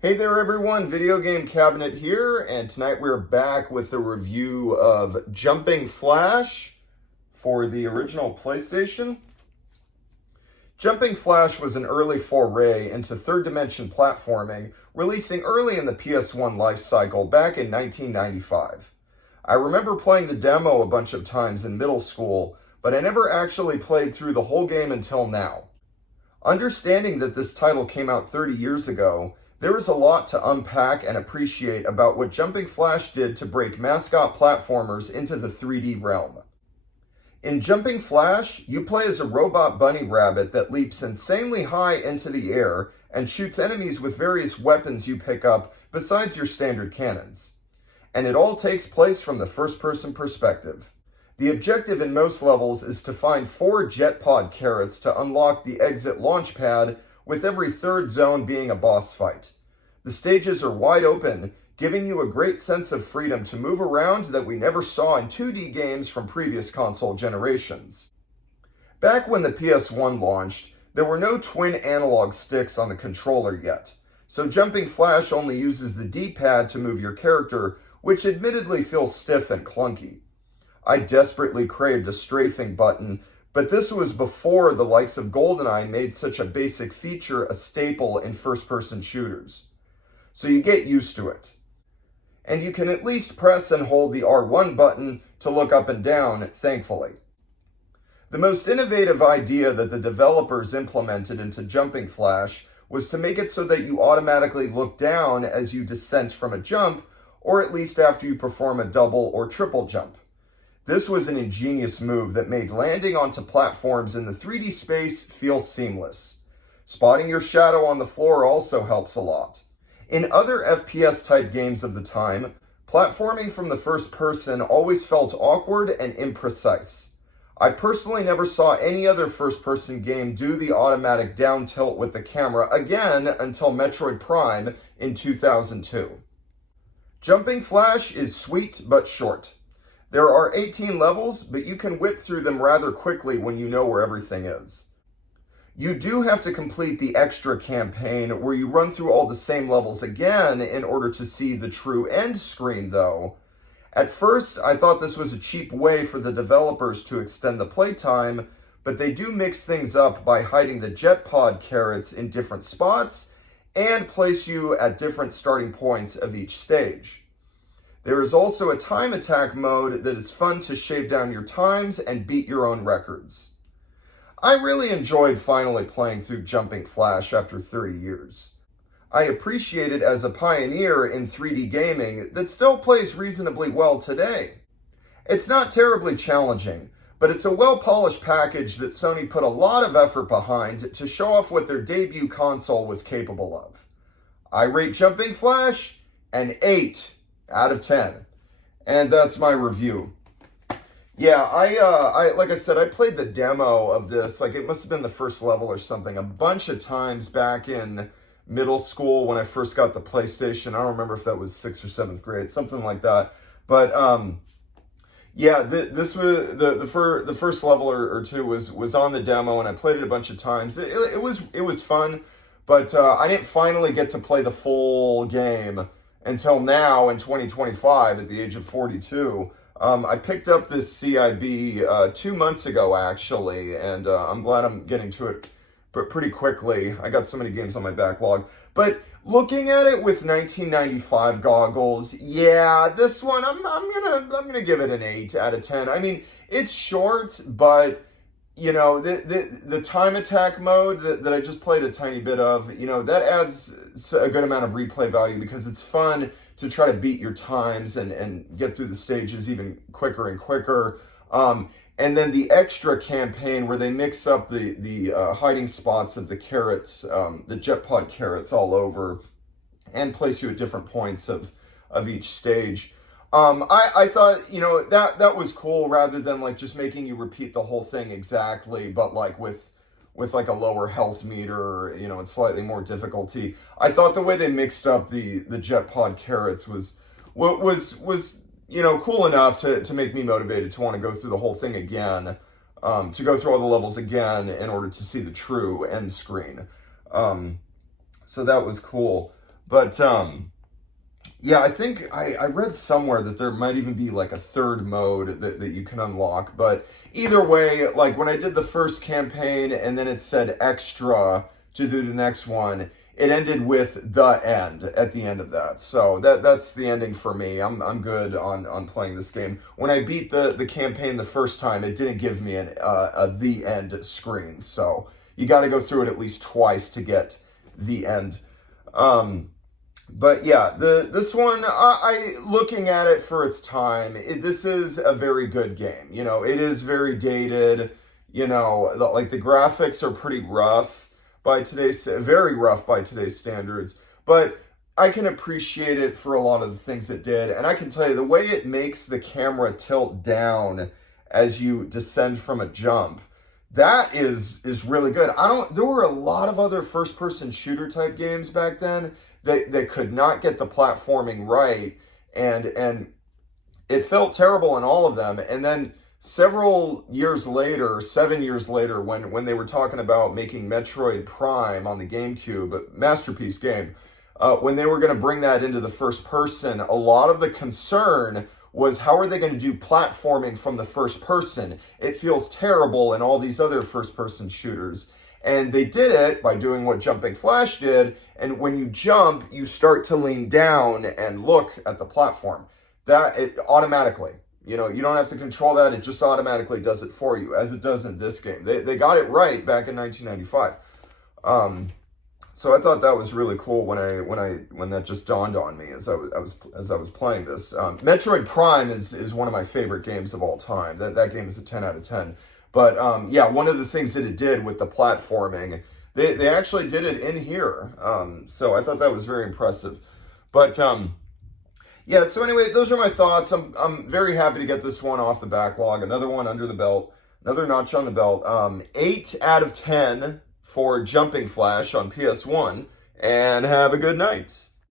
Hey there everyone, Video Game Cabinet here, and tonight we're back with a review of Jumping Flash for the original PlayStation. Jumping Flash was an early foray into third-dimension platforming, releasing early in the PS1 life cycle back in 1995. I remember playing the demo a bunch of times in middle school, but I never actually played through the whole game until now. Understanding that this title came out 30 years ago, there is a lot to unpack and appreciate about what Jumping Flash did to break mascot platformers into the 3D realm. In Jumping Flash, you play as a robot bunny rabbit that leaps insanely high into the air and shoots enemies with various weapons you pick up besides your standard cannons. And it all takes place from the first-person perspective. The objective in most levels is to find 4 jet pod carrots to unlock the exit launch pad, with every third zone being a boss fight. The stages are wide open, giving you a great sense of freedom to move around that we never saw in 2D games from previous console generations. Back when the PS1 launched, there were no twin analog sticks on the controller yet, so Jumping Flash only uses the D-pad to move your character, which admittedly feels stiff and clunky. I desperately craved a strafing button, but this was before the likes of GoldenEye made such a basic feature a staple in first-person shooters. So you get used to it. And you can at least press and hold the R1 button to look up and down, thankfully. The most innovative idea that the developers implemented into Jumping Flash was to make it so that you automatically look down as you descend from a jump, or at least after you perform a double or triple jump. This was an ingenious move that made landing onto platforms in the 3D space feel seamless. Spotting your shadow on the floor also helps a lot. In other FPS-type games of the time, platforming from the first person always felt awkward and imprecise. I personally never saw any other first-person game do the automatic down tilt with the camera again until Metroid Prime in 2002. Jumping Flash is sweet but short. There are 18 levels, but you can whip through them rather quickly when you know where everything is. You do have to complete the extra campaign where you run through all the same levels again in order to see the true end screen, though. At first, I thought this was a cheap way for the developers to extend the playtime, but they do mix things up by hiding the jet pod carrots in different spots and place you at different starting points of each stage. There is also a time attack mode that is fun to shave down your times and beat your own records. I really enjoyed finally playing through Jumping Flash after 30 years. I appreciate it as a pioneer in 3D gaming that still plays reasonably well today. It's not terribly challenging, but it's a well-polished package that Sony put a lot of effort behind to show off what their debut console was capable of. I rate Jumping Flash an 8 out of 10. And that's my review. Yeah, I like I said, I played the demo of this, like it must have been the first level or something, a bunch of times back in middle school when I first got the PlayStation. I don't remember if that was 6th or 7th grade, something like that. But yeah, this was the first level or two was on the demo, and I played it a bunch of times. It was fun, but I didn't finally get to play the full game until now in 2025 at the age of 42. I picked up this CIB 2 months ago, actually, and I'm glad I'm getting to it pretty quickly. I got so many games on my backlog. But looking at it with 1995 goggles, yeah, this one, I'm gonna give it an 8 out of 10. I mean, it's short, but you know, the time attack mode that I just played a tiny bit of, you know, that adds a good amount of replay value because it's fun to try to beat your times and get through the stages even quicker and quicker. And then the extra campaign where they mix up the hiding spots of the carrots, the jet pod carrots all over, and place you at different points of each stage. I thought, you know, that was cool rather than like just making you repeat the whole thing exactly, but like with like a lower health meter, you know, and slightly more difficulty. I thought the way they mixed up the jet pod carrots was you know, cool enough to make me motivated to want to go through the whole thing again, to go through all the levels again in order to see the true end screen. So that was cool. But yeah, I think I read somewhere that there might even be like a third mode that you can unlock. But either way, like when I did the first campaign and then it said extra to do the next one, it ended with the end at the end of that. So that's the ending for me. I'm good on playing this game. When I beat the campaign the first time, it didn't give me a the end screen. So you got to go through it at least twice to get the end. But yeah, this one, I looking at it for its time, this is a very good game. You know, it is very dated. You know, like the graphics are pretty rough very rough by today's standards. But I can appreciate it for a lot of the things it did, and I can tell you the way it makes the camera tilt down as you descend from a jump. That is really good. There were a lot of other first person shooter type games back then that could not get the platforming right, and it felt terrible in all of them. And then several years later, 7 years later, when they were talking about making Metroid Prime on the GameCube, a masterpiece game, when they were going to bring that into the first person, a lot of the concern was how are they going to do platforming from the first person? It feels terrible in all these other first person shooters. And they did it by doing what Jumping Flash did. And when you jump, you start to lean down and look at the platform. That it automatically, you know, you don't have to control that. It just automatically does it for you, as it does in this game. They got it right back in 1995. So I thought that was really cool when that just dawned on me as I was playing this. Metroid Prime is one of my favorite games of all time. That game is a 10 out of 10. But yeah, one of the things that it did with the platforming, they actually did it in here. So I thought that was very impressive. But yeah, so anyway, those are my thoughts. I'm very happy to get this one off the backlog. Another one under the belt, another notch on the belt. 8 out of 10 for Jumping Flash on PS1, and have a good night.